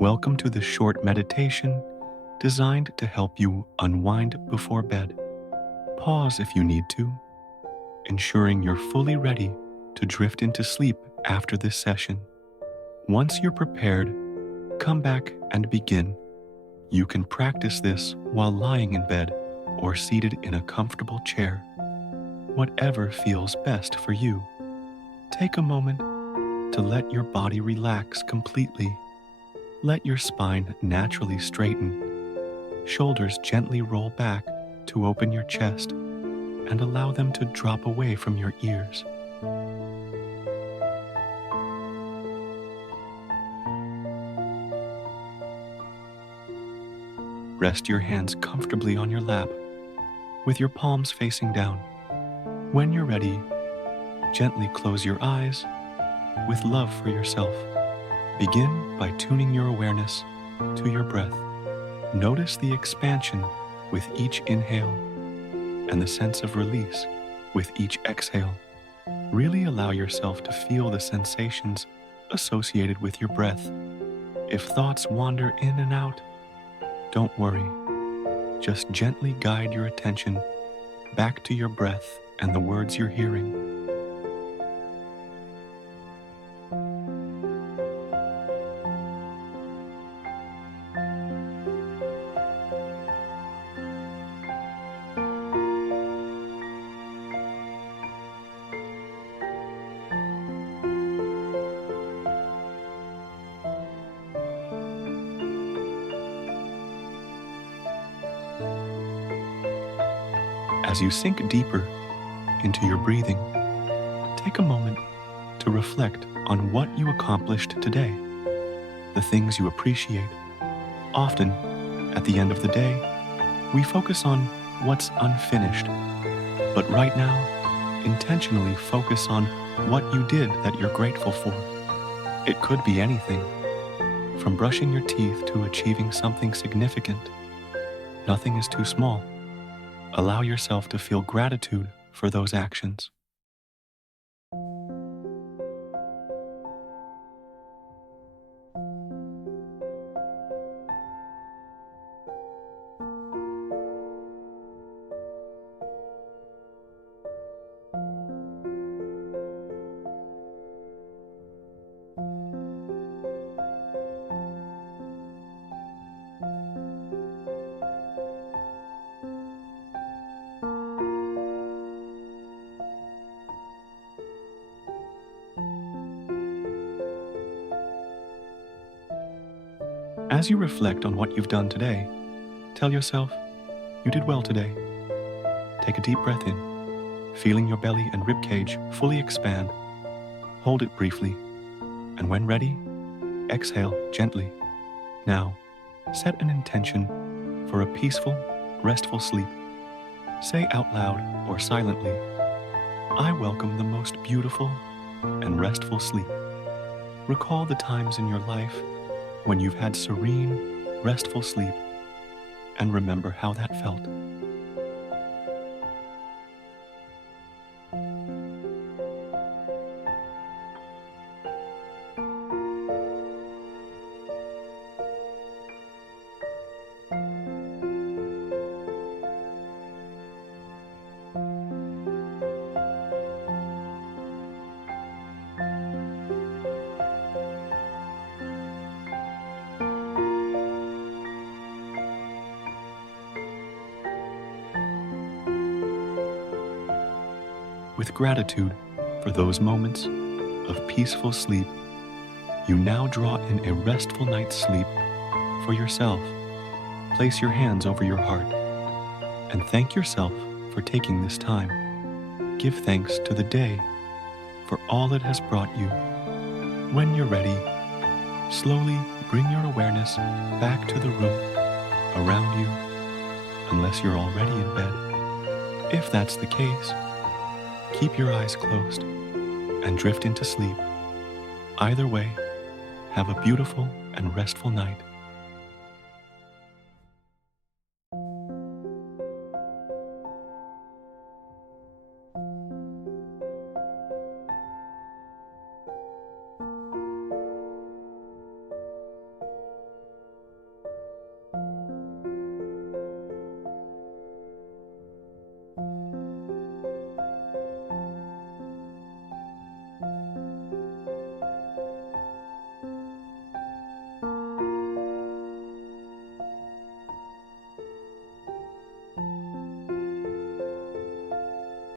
Welcome to this short meditation designed to help you unwind before bed. Pause if you need to, ensuring you're fully ready to drift into sleep after this session. Once you're prepared, come back and begin. You can practice this while lying in bed or seated in a comfortable chair. Whatever feels best for you. Take a moment to let your body relax completely. Let your spine naturally straighten. Shoulders gently roll back to open your chest and allow them to drop away from your ears. Rest your hands comfortably on your lap with your palms facing down. When you're ready, gently close your eyes with love for yourself. Begin by tuning your awareness to your breath. Notice the expansion with each inhale and the sense of release with each exhale. Really allow yourself to feel the sensations associated with your breath. If thoughts wander in and out, don't worry. Just gently guide your attention back to your breath and the words you're hearing. As you sink deeper into your breathing, take a moment to reflect on what you accomplished today, the things you appreciate. Often, at the end of the day, we focus on what's unfinished, but right now, intentionally focus on what you did that you're grateful for. It could be anything, from brushing your teeth to achieving something significant. Nothing is too small. Allow yourself to feel gratitude for those actions. As you reflect on what you've done today, tell yourself, you did well today. Take a deep breath in, feeling your belly and ribcage fully expand. Hold it briefly, and when ready, exhale gently. Now, set an intention for a peaceful, restful sleep. Say out loud or silently, I welcome the most beautiful and restful sleep. Recall the times in your life when you've had serene, restful sleep, and remember how that felt. With gratitude for those moments of peaceful sleep, you now draw in a restful night's sleep for yourself. Place your hands over your heart and thank yourself for taking this time. Give thanks to the day for all it has brought you. When you're ready, slowly bring your awareness back to the room around you, unless you're already in bed. If that's the case, keep your eyes closed and drift into sleep. Either way, have a beautiful and restful night.